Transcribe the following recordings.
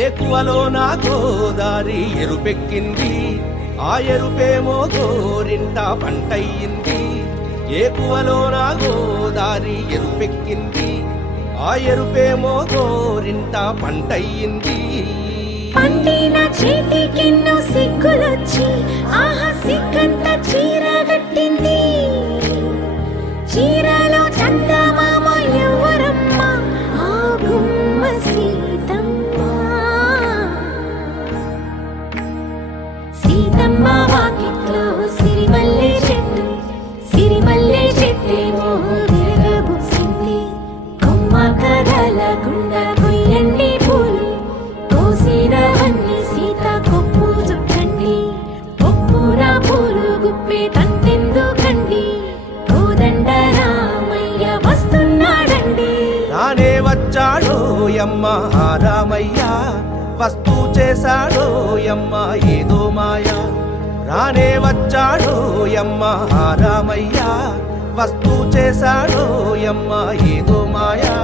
ఏకువలో నా గోదారి ఎరుపెక్కింది, ఆ ఎరుపేమో గోరింట పంటయ్యింది. ఏకువలో నా గోదారి ఎరుపెక్కింది, ఆ ఎరుపేమో గోరింట పంటయ్యింది. పండిన చేతికెన్నో సిగ్గులొచ్చి ఆహా సిగ్గంత చీర కట్టింది. చీరలో చందమామ ఎవరమ్మ, ఆ గుమ్మ సీతమ్మ. సీతమ్మ వాకిట్లో సిరిమల్లె చెట్టు, సిరిమల్లె చెట్టేమో విరగబూసింది. కొమ్మ కదలకుండా కొయ్యండి పూలు, కోసిరవన్నీ సీత కొప్పు చుట్టండి. కొప్పున పూలు గుప్పే తంతెందుకండి, కోదండ రామయ్య వస్తున్నాడండి. రానే వచ్చాడో యమ్మ రామయ్య, వస్తూ చేశాడో యమ్మ ఏదో మాయ. రానే వచ్చాడో యమ్మ రామయ్య, వస్తూ చేశాడో యమ్మ ఏదో మాయా.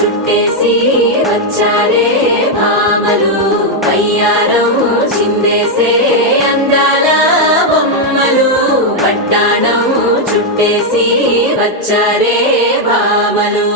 చుట్టేసి వచ్చారే భామలు, పయ్యారం చిందేసే అందాల బొమ్మలు. పట్టాణం చుట్టేసి వచ్చారే భామలు.